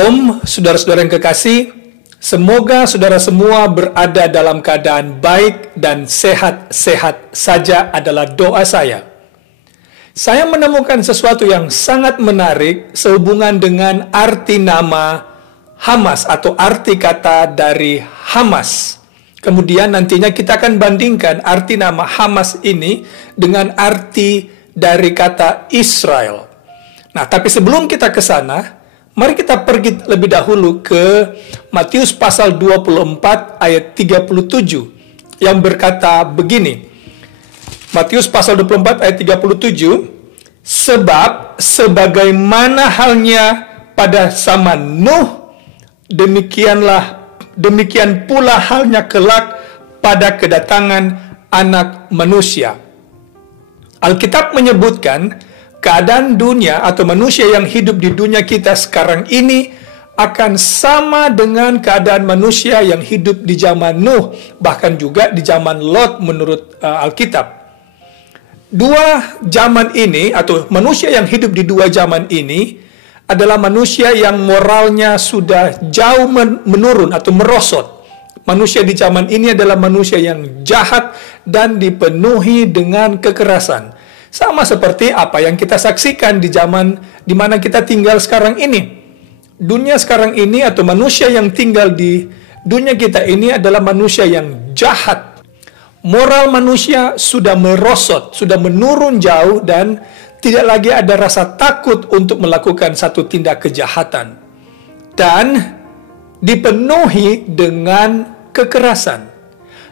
Om, saudara-saudara yang kekasih, semoga saudara semua berada dalam keadaan baik dan sehat-sehat saja adalah doa saya. Saya menemukan sesuatu yang sangat menarik sehubungan dengan arti nama Hamas atau arti kata dari Hamas. Kemudian nantinya kita akan bandingkan arti nama Hamas ini dengan arti dari kata Israel. Nah, tapi sebelum kita ke sana, mari kita pergi lebih dahulu ke Matius pasal 24 ayat 37 yang berkata begini. Matius pasal 24 ayat 37, sebab sebagaimana halnya pada zaman Nuh, demikian pula halnya kelak pada kedatangan Anak Manusia. Alkitab menyebutkan keadaan dunia atau manusia yang hidup di dunia kita sekarang ini akan sama dengan keadaan manusia yang hidup di zaman Nuh, bahkan juga di zaman Lot menurut Alkitab. Dua zaman ini atau manusia yang hidup di dua zaman ini adalah manusia yang moralnya sudah jauh menurun atau merosot. Manusia di zaman ini adalah manusia yang jahat dan dipenuhi dengan kekerasan. Sama seperti apa yang kita saksikan di zaman di mana kita tinggal sekarang ini. Dunia sekarang ini atau manusia yang tinggal di dunia kita ini adalah manusia yang jahat. Moral manusia sudah merosot, sudah menurun jauh dan tidak lagi ada rasa takut untuk melakukan satu tindak kejahatan. Dan dipenuhi dengan kekerasan.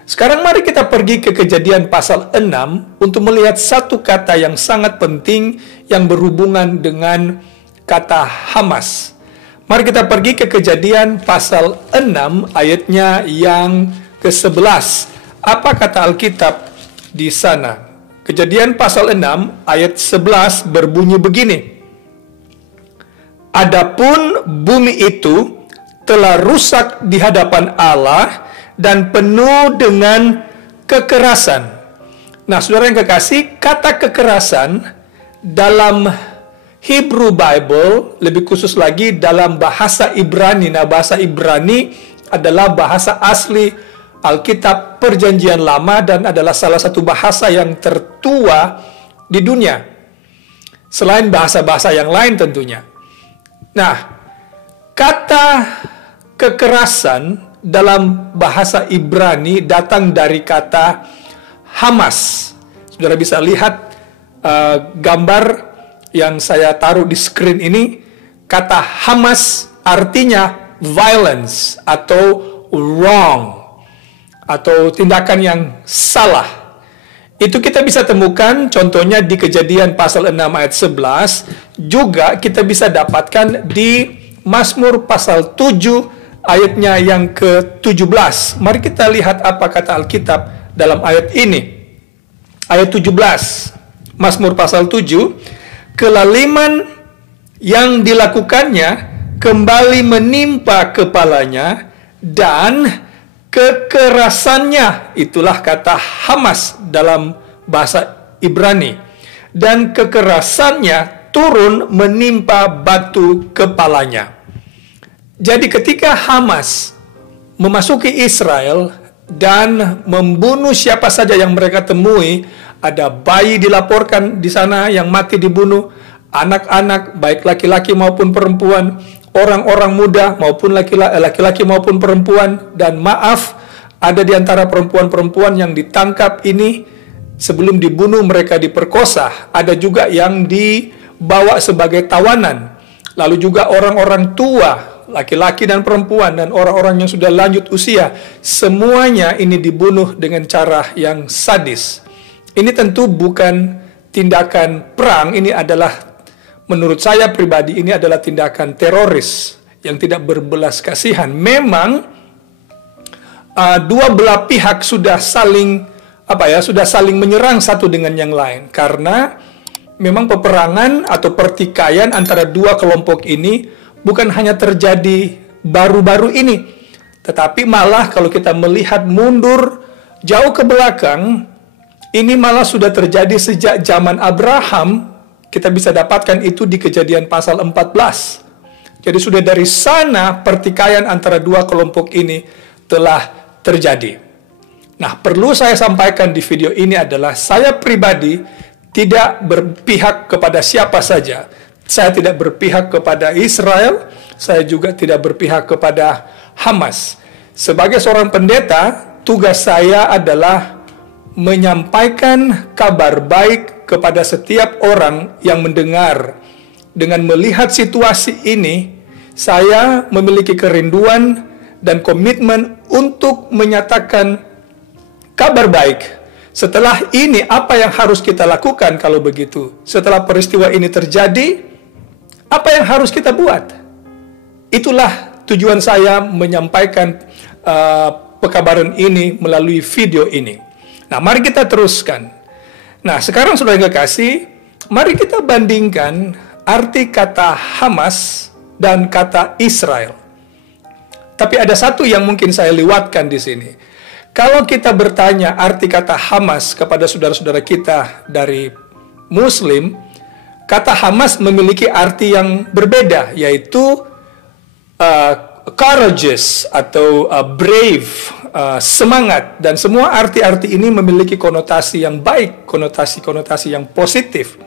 Sekarang mari kita pergi ke Kejadian pasal 6 untuk melihat satu kata yang sangat penting yang berhubungan dengan kata Hamas. Mari kita pergi ke Kejadian pasal 6 ayatnya yang ke-11. Apa kata Alkitab di sana? Kejadian pasal 6 ayat 11 berbunyi begini. Adapun bumi itu telah rusak di hadapan Allah dan penuh dengan kekerasan. Nah, saudara yang kekasih, kata kekerasan dalam Hebrew Bible, lebih khusus lagi dalam bahasa Ibrani. Nah, bahasa Ibrani adalah bahasa asli Alkitab Perjanjian Lama dan adalah salah satu bahasa yang tertua di dunia. Selain bahasa-bahasa yang lain tentunya. Nah, kata kekerasan dalam bahasa Ibrani datang dari kata Hamas. Saudara bisa lihat gambar yang saya taruh di screen ini. Kata Hamas artinya violence atau wrong atau tindakan yang salah. Itu kita bisa temukan contohnya di Kejadian pasal 6 ayat 11. Juga kita bisa dapatkan di Mazmur pasal 7 ayatnya yang ke-17. Mari kita lihat apa kata Alkitab dalam ayat ini. Ayat 17. Mazmur pasal 7. Kelaliman yang dilakukannya kembali menimpa kepalanya dan kekerasannya, itulah kata Hamas dalam bahasa Ibrani. Dan kekerasannya turun menimpa batu kepalanya. Jadi ketika Hamas memasuki Israel dan membunuh siapa saja yang mereka temui, ada bayi dilaporkan di sana yang mati dibunuh, anak-anak baik laki-laki maupun perempuan, orang-orang muda maupun laki-laki maupun perempuan, dan maaf, ada di antara perempuan-perempuan yang ditangkap ini sebelum dibunuh mereka diperkosa, ada juga yang dibawa sebagai tawanan, lalu juga orang-orang tua, laki-laki dan perempuan, dan orang-orang yang sudah lanjut usia, semuanya ini dibunuh dengan cara yang sadis. Ini tentu bukan tindakan perang, ini adalah, menurut saya pribadi, ini adalah tindakan teroris yang tidak berbelas kasihan. Memang dua belah pihak sudah saling menyerang satu dengan yang lain, karena memang peperangan atau pertikaian antara dua kelompok ini bukan hanya terjadi baru-baru ini, tetapi malah kalau kita melihat mundur jauh ke belakang, ini malah sudah terjadi sejak zaman Abraham. Kita bisa dapatkan itu di Kejadian pasal 14. Jadi sudah dari sana pertikaian antara dua kelompok ini telah terjadi. Nah, perlu saya sampaikan di video ini adalah saya pribadi tidak berpihak kepada siapa saja. Saya tidak berpihak kepada Israel, saya juga tidak berpihak kepada Hamas. Sebagai seorang pendeta, tugas saya adalah menyampaikan kabar baik kepada setiap orang yang mendengar. Dengan melihat situasi ini, saya memiliki kerinduan dan komitmen untuk menyatakan kabar baik. Setelah ini, apa yang harus kita lakukan kalau begitu? Setelah peristiwa ini terjadi, apa yang harus kita buat? Itulah tujuan saya menyampaikan pekabaran ini melalui video ini. Nah, mari kita teruskan. Nah, sekarang saudara yang kekasih, mari kita bandingkan arti kata Hamas dan kata Israel. Tapi ada satu yang mungkin saya lewatkan di sini. Kalau kita bertanya arti kata Hamas kepada saudara-saudara kita dari Muslim, kata Hamas memiliki arti yang berbeda, yaitu courageous atau brave, semangat, dan semua arti-arti ini memiliki konotasi yang baik, konotasi-konotasi yang positif.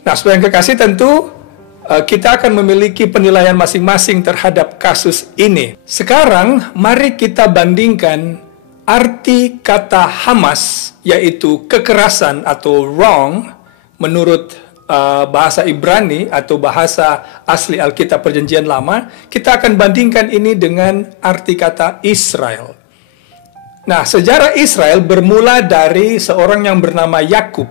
Nah, saudara yang kekasih, tentu kita akan memiliki penilaian masing-masing terhadap kasus ini. Sekarang, mari kita bandingkan arti kata Hamas, yaitu kekerasan atau wrong, menurut bahasa Ibrani atau bahasa asli Alkitab Perjanjian Lama. Kita akan bandingkan ini dengan arti kata Israel. Nah, sejarah Israel bermula dari seorang yang bernama Yakub,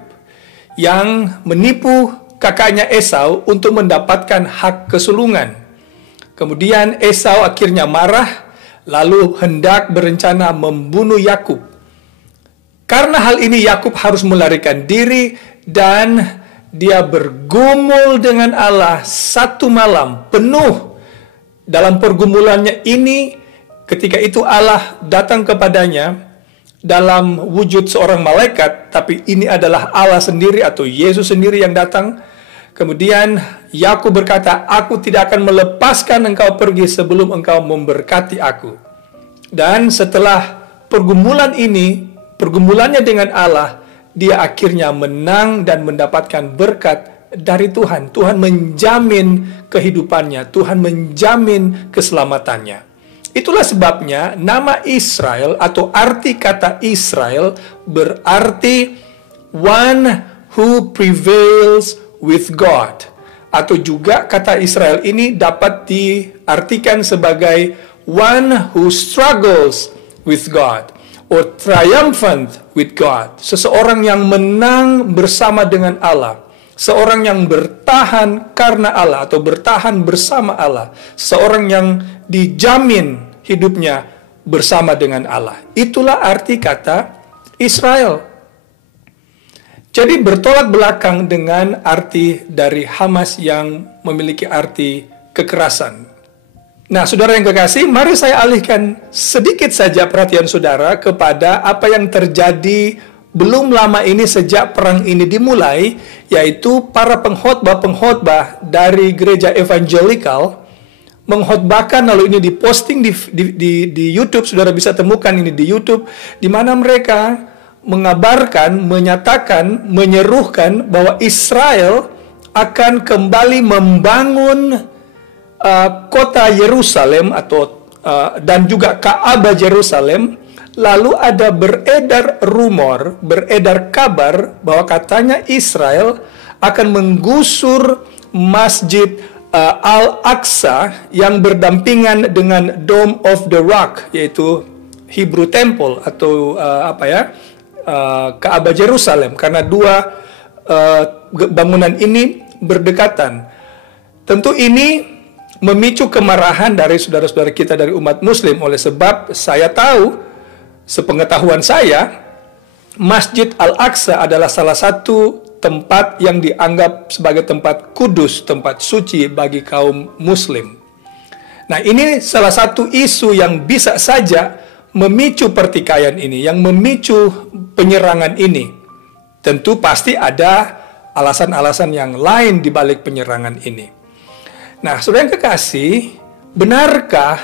yang menipu kakaknya Esau untuk mendapatkan hak kesulungan. Kemudian Esau akhirnya marah, lalu hendak berencana membunuh Yakub. Karena hal ini Yakub harus melarikan diri dan dia bergumul dengan Allah satu malam penuh. Dalam pergumulannya ini, ketika itu Allah datang kepadanya dalam wujud seorang malaikat, tapi ini adalah Allah sendiri atau Yesus sendiri yang datang. Kemudian Yakub berkata, "Aku tidak akan melepaskan engkau pergi sebelum engkau memberkati aku." Dan setelah pergumulannya dengan Allah, dia akhirnya menang dan mendapatkan berkat dari Tuhan. Tuhan menjamin kehidupannya, Tuhan menjamin keselamatannya. Itulah sebabnya nama Israel atau arti kata Israel berarti one who prevails with God. Atau juga kata Israel ini dapat diartikan sebagai one who struggles with God or triumphant with God. Seseorang yang menang bersama dengan Allah. Seorang yang bertahan karena Allah atau bertahan bersama Allah. Seorang yang dijamin hidupnya bersama dengan Allah. Itulah arti kata Israel. Jadi bertolak belakang dengan arti dari Hamas yang memiliki arti kekerasan. Nah, saudara yang kekasih, mari saya alihkan sedikit saja perhatian saudara kepada apa yang terjadi belum lama ini sejak perang ini dimulai, yaitu para pengkhotbah dari gereja evangelikal mengkhotbahkan, lalu ini diposting di YouTube. Saudara bisa temukan ini di YouTube, di mana mereka mengabarkan, menyatakan, menyerukan bahwa Israel akan kembali membangun kota Yerusalem atau dan juga Ka'bah Yerusalem. Lalu ada beredar kabar bahwa katanya Israel akan menggusur Masjid Al-Aqsa yang berdampingan dengan Dome of the Rock, yaitu Hebrew Temple atau Ka'bah Yerusalem, karena dua bangunan ini berdekatan. Tentu ini memicu kemarahan dari saudara-saudara kita dari umat Muslim, oleh sebab saya tahu, sepengetahuan saya, Masjid Al-Aqsa adalah salah satu tempat yang dianggap sebagai tempat kudus, tempat suci bagi kaum Muslim. Nah, ini salah satu isu yang bisa saja memicu pertikaian ini, yang memicu penyerangan ini. Tentu pasti ada alasan-alasan yang lain di balik penyerangan ini. Nah, saudara yang kekasih, benarkah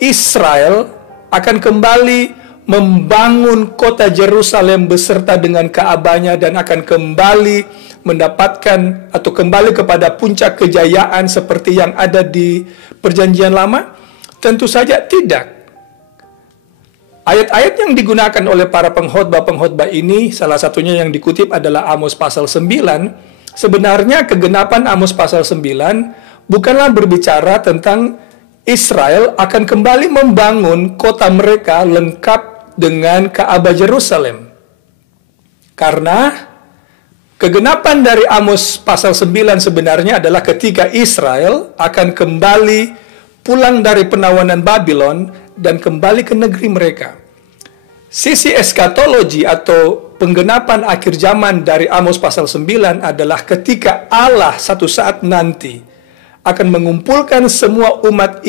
Israel akan kembali membangun kota Yerusalem beserta dengan Ka'bahnya dan akan kembali mendapatkan atau kembali kepada puncak kejayaan seperti yang ada di Perjanjian Lama? Tentu saja tidak. Ayat-ayat yang digunakan oleh para pengkhotbah ini, salah satunya yang dikutip adalah Amos pasal 9. Sebenarnya kegenapan Amos pasal 9 bukanlah berbicara tentang Israel akan kembali membangun kota mereka lengkap dengan Ka'bah Yerusalem. Karena kegenapan dari Amos pasal 9 sebenarnya adalah ketika Israel akan kembali pulang dari penawanan Babylon dan kembali ke negeri mereka. Sisi eskatologi atau penggenapan akhir zaman dari Amos pasal 9 adalah ketika Allah satu saat nanti akan mengumpulkan semua umat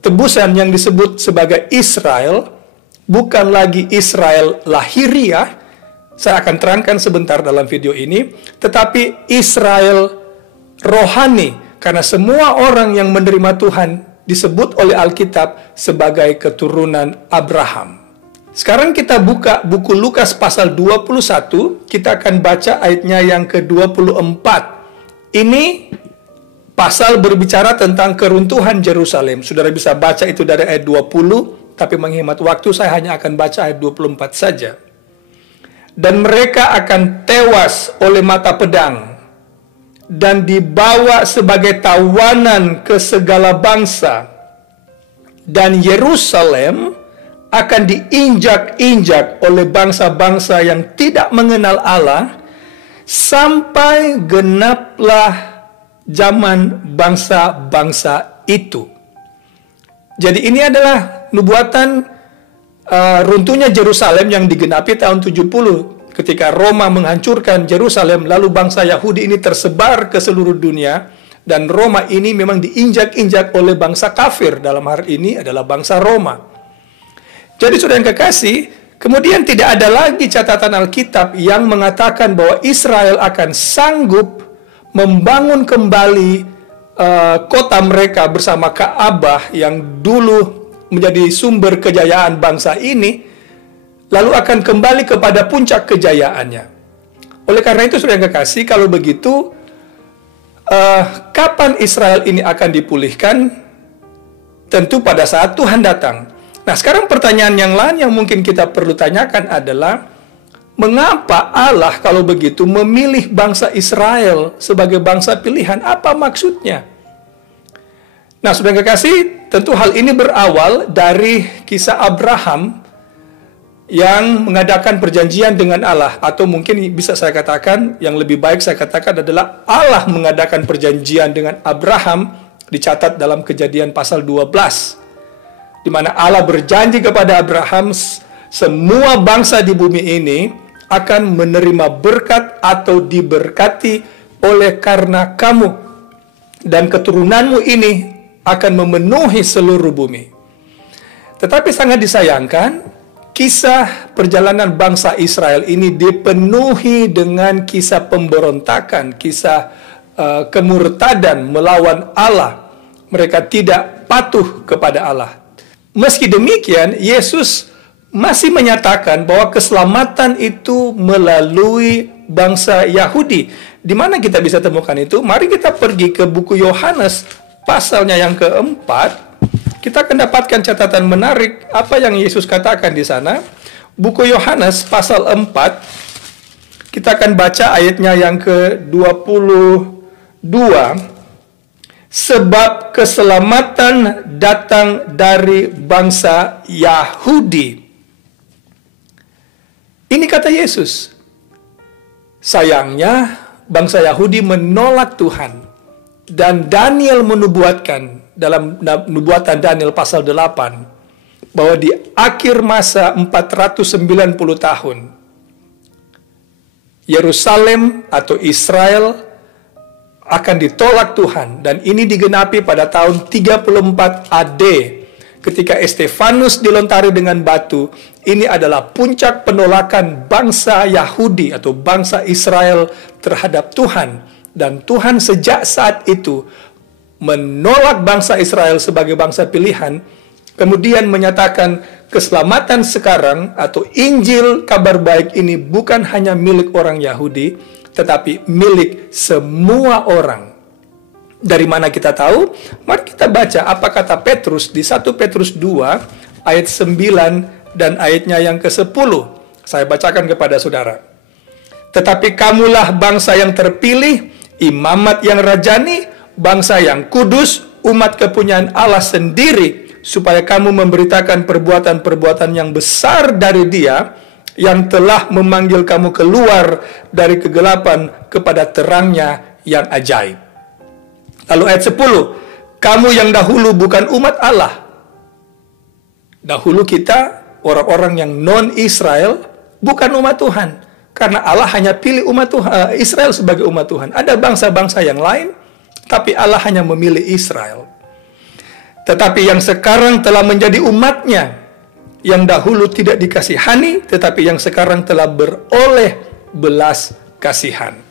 tebusan yang disebut sebagai Israel, bukan lagi Israel lahiriah. Saya akan terangkan sebentar dalam video ini, tetapi Israel rohani, karena semua orang yang menerima Tuhan disebut oleh Alkitab sebagai keturunan Abraham. Sekarang kita buka buku Lukas pasal 21, kita akan baca ayatnya yang ke-24. Ini pasal berbicara tentang keruntuhan Yerusalem. Saudara bisa baca itu dari ayat 20, tapi menghemat waktu saya hanya akan baca ayat 24 saja. Dan mereka akan tewas oleh mata pedang dan dibawa sebagai tawanan ke segala bangsa, dan Yerusalem akan diinjak-injak oleh bangsa-bangsa yang tidak mengenal Allah sampai genaplah zaman bangsa-bangsa itu. Jadi ini adalah nubuatan runtuhnya Yerusalem yang digenapi tahun 70 ketika Roma menghancurkan Yerusalem, lalu bangsa Yahudi ini tersebar ke seluruh dunia, dan Roma ini memang diinjak-injak oleh bangsa kafir, dalam hal ini adalah bangsa Roma. Jadi saudara yang kekasih, kemudian tidak ada lagi catatan Alkitab yang mengatakan bahwa Israel akan sanggup membangun kembali kota mereka bersama Ka'bah yang dulu menjadi sumber kejayaan bangsa ini, lalu akan kembali kepada puncak kejayaannya. Oleh karena itu, saudara yang kekasih, kalau begitu, kapan Israel ini akan dipulihkan? Tentu pada saat Tuhan datang. Nah, sekarang pertanyaan yang lain yang mungkin kita perlu tanyakan adalah, mengapa Allah kalau begitu memilih bangsa Israel sebagai bangsa pilihan? Apa maksudnya? Nah, saudara yang kekasih, tentu hal ini berawal dari kisah Abraham yang mengadakan perjanjian dengan Allah, atau mungkin bisa saya katakan, yang lebih baik saya katakan adalah Allah mengadakan perjanjian dengan Abraham, dicatat dalam Kejadian pasal 12, di mana Allah berjanji kepada Abraham, semua bangsa di bumi ini akan menerima berkat atau diberkati oleh karena kamu, dan keturunanmu ini akan memenuhi seluruh bumi. Tetapi sangat disayangkan, kisah perjalanan bangsa Israel ini dipenuhi dengan kisah pemberontakan, kisah kemurtadan melawan Allah. Mereka tidak patuh kepada Allah. Meski demikian, Yesus masih menyatakan bahwa keselamatan itu melalui bangsa Yahudi. Di mana kita bisa temukan itu? Mari kita pergi ke buku Yohanes pasalnya yang keempat. Kita akan dapatkan catatan menarik apa yang Yesus katakan di sana. Buku Yohanes pasal 4, kita akan baca ayatnya yang ke-22. Sebab keselamatan datang dari bangsa Yahudi. Ini kata Yesus. Sayangnya, bangsa Yahudi menolak Tuhan. Dan Daniel menubuatkan dalam nubuatan Daniel pasal 8 bahwa di akhir masa 490 tahun Yerusalem atau Israel akan ditolak Tuhan, dan ini digenapi pada tahun 34 AD ketika Stefanus dilontari dengan batu. Ini adalah puncak penolakan bangsa Yahudi atau bangsa Israel terhadap Tuhan, dan Tuhan sejak saat itu menolak bangsa Israel sebagai bangsa pilihan, kemudian menyatakan keselamatan sekarang atau Injil kabar baik ini bukan hanya milik orang Yahudi, tetapi milik semua orang. Dari mana kita tahu? Mari kita baca apa kata Petrus di 1 Petrus 2 ayat 9 dan ayatnya yang ke-10. Saya bacakan kepada saudara. Tetapi kamulah bangsa yang terpilih, imamat yang rajani, bangsa yang kudus, umat kepunyaan Allah sendiri, supaya kamu memberitakan perbuatan-perbuatan yang besar dari Dia yang telah memanggil kamu keluar dari kegelapan kepada terangnya yang ajaib. Lalu ayat 10, kamu yang dahulu bukan umat Allah. Dahulu kita, orang-orang yang non-Israel, bukan umat Tuhan. Karena Allah hanya pilih umat Tuhan, Israel sebagai umat Tuhan. Ada bangsa-bangsa yang lain, tapi Allah hanya memilih Israel. Tetapi yang sekarang telah menjadi umatnya, yang dahulu tidak dikasihani, tetapi yang sekarang telah beroleh belas kasihan.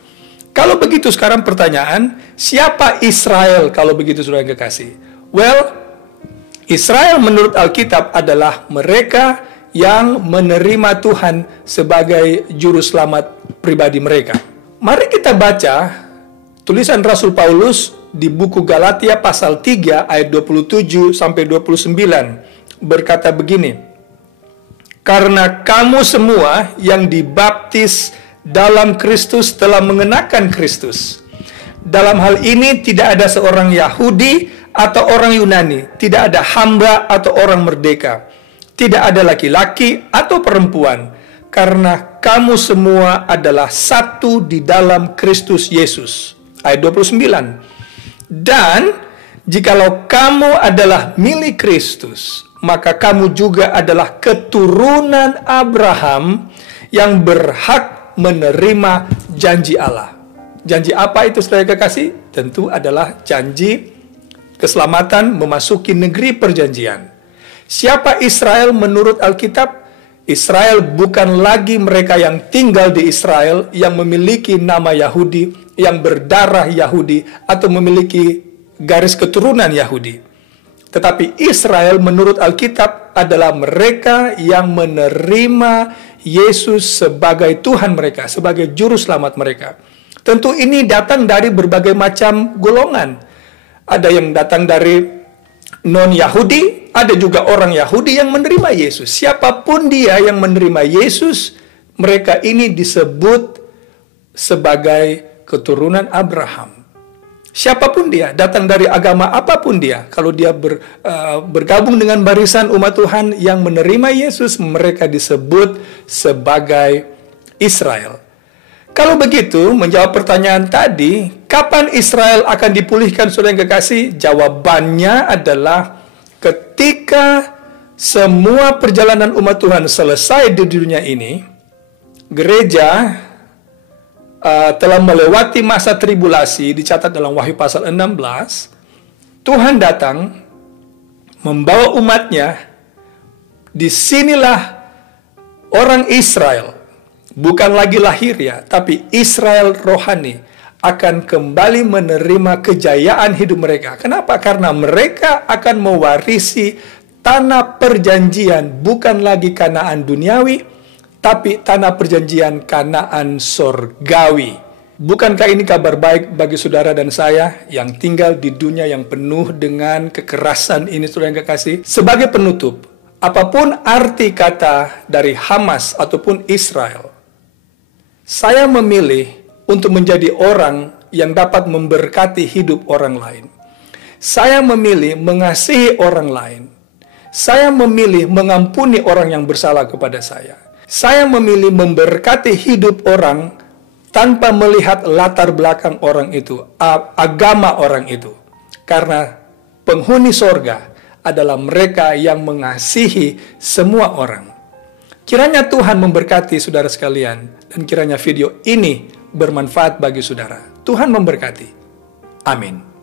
Kalau begitu sekarang pertanyaan, siapa Israel kalau begitu saudara yang kekasih? Well, Israel menurut Alkitab adalah mereka yang menerima Tuhan sebagai juru selamat pribadi mereka. Mari kita baca tulisan Rasul Paulus di buku Galatia pasal 3 ayat 27 sampai 29 berkata begini, karena kamu semua yang dibaptis dalam Kristus telah mengenakan Kristus. Dalam hal ini tidak ada seorang Yahudi atau orang Yunani, tidak ada hamba atau orang merdeka, tidak ada laki-laki atau perempuan, karena kamu semua adalah satu di dalam Kristus Yesus. Ayat 29. Dan jikalau kamu adalah milik Kristus, maka kamu juga adalah keturunan Abraham yang berhak menerima janji Allah. Janji apa itu saudara kekasih? Tentu adalah janji keselamatan memasuki negeri perjanjian. Siapa Israel menurut Alkitab? Israel bukan lagi mereka yang tinggal di Israel, yang memiliki nama Yahudi, yang berdarah Yahudi, atau memiliki garis keturunan Yahudi. Tetapi Israel menurut Alkitab adalah mereka yang menerima Yesus sebagai Tuhan mereka, sebagai juru selamat mereka. Tentu ini datang dari berbagai macam golongan. Ada yang datang dari non-Yahudi, ada juga orang Yahudi yang menerima Yesus. Siapapun dia yang menerima Yesus, mereka ini disebut sebagai keturunan Abraham. Siapapun dia, datang dari agama apapun dia, kalau dia bergabung dengan barisan umat Tuhan yang menerima Yesus, mereka disebut sebagai Israel. Kalau begitu, menjawab pertanyaan tadi, kapan Israel akan dipulihkan saudara yang kekasih? Jawabannya adalah ketika semua perjalanan umat Tuhan selesai di dunia ini, gereja telah melewati masa tribulasi, dicatat dalam Wahyu pasal 16, Tuhan datang membawa umatnya. Disinilah orang Israel, bukan lagi lahiriah, tapi Israel rohani, akan kembali menerima kejayaan hidup mereka. Kenapa? Karena mereka akan mewarisi tanah perjanjian, bukan lagi Kanaan duniawi, tapi tanah perjanjian Kanaan sorgawi. Bukankah ini kabar baik bagi saudara dan saya yang tinggal di dunia yang penuh dengan kekerasan ini, saudara yang kekasih? Sebagai penutup, apapun arti kata dari Hamas ataupun Israel, saya memilih untuk menjadi orang yang dapat memberkati hidup orang lain. Saya memilih mengasihi orang lain. Saya memilih mengampuni orang yang bersalah kepada saya. Saya memilih memberkati hidup orang tanpa melihat latar belakang orang itu, agama orang itu. Karena penghuni sorga adalah mereka yang mengasihi semua orang. Kiranya Tuhan memberkati saudara sekalian, dan kiranya video ini bermanfaat bagi saudara. Tuhan memberkati. Amin.